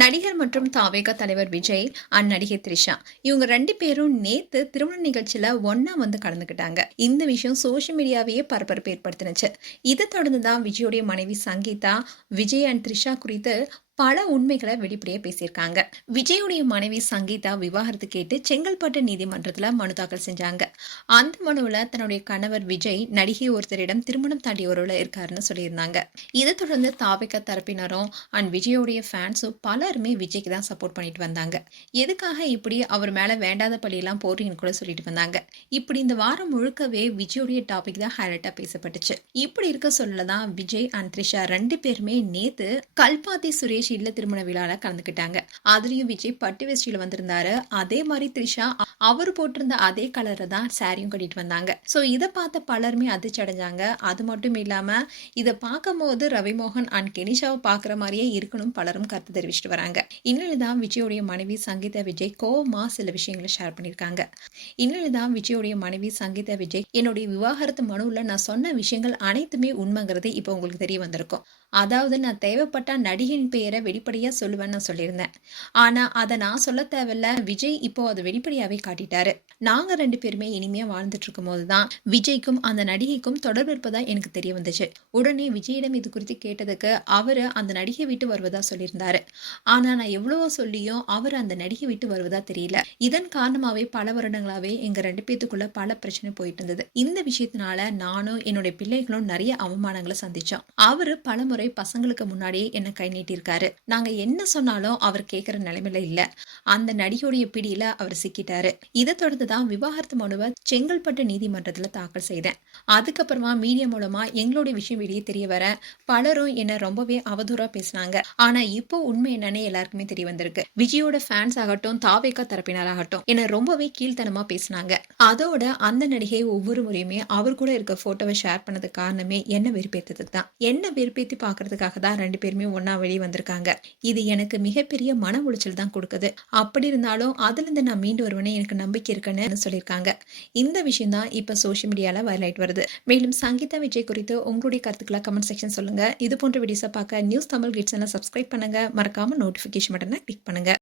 நடிகர் மற்றும் தாவேகா தலைவர் விஜய் அண்ட் நடிகை த்ரிஷா இவங்க 2 பேரும் நேத்து திருமண நிகழ்ச்சியில ஒண்ணா வந்து கலந்துக்கிட்டாங்க. இந்த விஷயம் சோஷியல் மீடியாவையே பரபரப்பு ஏற்படுத்தினுச்சு. இதை தொடர்ந்து தான் விஜயோடைய மனைவி சங்கீதா விஜய் அண்ட் த்ரிஷா குறித்து பல உண்மைகளை வெளிப்படையா பேசியிருக்காங்க. விஜயுடைய மனைவி சங்கீதா விவாகரத்து கேட்டு செங்கல்பட்டு நீதிமன்றத்துல மனு தாக்கல் செஞ்சாங்க. அந்த மனுவுல தன்னுடைய கணவர் விஜய் நடிகை ஒருத்தரிடம் திருமணம் தாண்டி உறவுல இருக்காருன்னு சொல்லியிருந்தாங்க. இதை தொடர்ந்து தாவேகா தரப்பினரும் அண்ட் விஜயோடைய ஃபேன்ஸும் பலருமே விஜய்க்கு தான் சப்போர்ட் பண்ணிட்டு வந்தாங்க. எதுக்காக இப்படி அவர் மேல வேண்டாத பழியெல்லாம் போடுறீங்கன்னு கூட சொல்லிட்டு வந்தாங்க. இப்படி இந்த வாரம் முழுக்கவே விஜயோடைய டாபிக் தான் ஹைலைட்டா பேசப்பட்டுச்சு. இப்படி இருக்க சொல்லதான் விஜய் அண்ட் த்ரிஷா 2 பேருமே நேத்து கல்பாத்தி சுரேஷ் இல்ல திருமண விழால கலந்துக்கிட்டாங்க. அதுலயும் விஜய் பட்டு வேஷ்டியில வந்திருந்தாரு. அதே மாதிரி த்ரிஷா அவர் போட்டிருந்த அதே கலரை தான் சாரியும் கட்டிட்டு வந்தாங்க. சோ இதை பார்த்த பலருமே அதிர்ச்சி அடைஞ்சாங்க. அது மட்டும் இல்லாம இதை பார்க்கும் போது ரவிமோகன் அண்ட் கெனிஷாவை பாக்குற மாதிரியே இருக்கணும் பலரும் கருத்து தெரிவிச்சுட்டு வராங்க. இந்நிலைதான் விஜயோடைய மனைவி சங்கீதா விஜய் கோவமா சில விஷயங்களை ஷேர் பண்ணிருக்காங்க. இந்நிலைதான் விஜயோடைய மனைவி சங்கீதா விஜய் என்னுடைய விவாகரத்து மனுவில் நான் சொன்ன விஷயங்கள் அனைத்துமே உண்மைங்கிறது இப்போ உங்களுக்கு தெரிய வந்திருக்கும். அதாவது நான் தேவைப்பட்ட நடிகையின் பெயரை வெளிப்படையா சொல்லுவேன்னு நான் சொல்லியிருந்தேன். ஆனா அதை நான் சொல்ல தேவையில்ல. விஜய் இப்போ அதை வெளிப்படையாவே காட்டிட்டாரு. நாங்க 2 பேருமே இனிமையா வாழ்ந்துட்டு இருக்கும் போதுதான் விஜய்க்கும் அந்த நடிகைக்கும் தொடர்பு இருப்பதா எனக்கு தெரிய வந்துச்சு. உடனே விஜயிடம் இது குறித்து கேட்டதுக்கு அவரு அந்த நடிகை விட்டு வருவதா சொல்லியிருந்தாரு. ஆனா நான் எவ்வளவோ சொல்லியும் அவர் அந்த நடிகை விட்டு வருவதா தெரியல. இதன் காரணமாவே பல வருடங்களாவே எங்க 2 பேத்துக்குள்ள பல பிரச்சனை போயிட்டு இருந்தது. இந்த விஷயத்தினால நானும் என்னுடைய பிள்ளைகளும் நிறைய அவமானங்களை சந்திச்சோம். அவரு பலமுறை பசங்களுக்கு முன்னாடியே என்ன கை நீட்டிருக்காரு. நாங்க என்ன சொன்னாலும் அவர் கேட்கிற நிலைமையில இல்ல. அந்த நடிகையுடைய பிடியில அவர் சிக்கிட்டாரு. இதை தொடர்ந்துதான் விவாகரத்து மனுவை செங்கல்பட்டு நீதிமன்றத்துல தாக்கல் செய்தேன். அதுக்கப்புறமா மீடியா மூலமா எங்களுடைய விஷயம் வெளியே தெரிய வர பலரும் என்ன ரொம்பவே அவதூறா பேசினாங்க. ஆனா இப்போ உண்மை என்னன்னு எல்லாருக்குமே தெரிய வந்திருக்கு. விஜயோட ஃபேன்ஸ் ஆகட்டும் தாவேகா தரப்பினராகட்டும் என்ன ரொம்பவே கீழ்த்தனமா பேசினாங்க. அதோட அந்த நடிகை ஒவ்வொரு முறையுமே அவர் கூட இருக்க போட்டோவை ஷேர் பண்ணது காரணமே என்ன வெறுப்பேற்றதுக்கு தான். என்ன வெறுப்பேற்றி பாக்குறதுக்காக தான் 2 பேருமே ஒன்னா வெளியே வந்திருக்காங்க. இது எனக்கு மிகப்பெரிய மன உளைச்சல் தான் கொடுக்குது. அப்படி இருந்தாலும் அதுல இருந்து நான் மீண்டு வருவேன்னு எனக்கு நம்பிக்கை இருக்குன்னு சொல்லியிருக்காங்க. இந்த விஷயம் தான் இப்ப சோஷியல் மீடியால வைரல் வருது. மேலும் சங்கீதா விஜய் குறித்து உங்களுடைய கருத்துக்களை கமெண்ட் செக்ஷன் சொல்லுங்க. இது போன்ற வீடியோஸை பார்க்க நியூஸ் தமிழ் கிட்ஸ் சப்ஸ்கிரைப் பண்ணுங்க. மறக்காம நோட்டிபிகேஷன் பட்டனை கிளிக் பண்ணுங்க.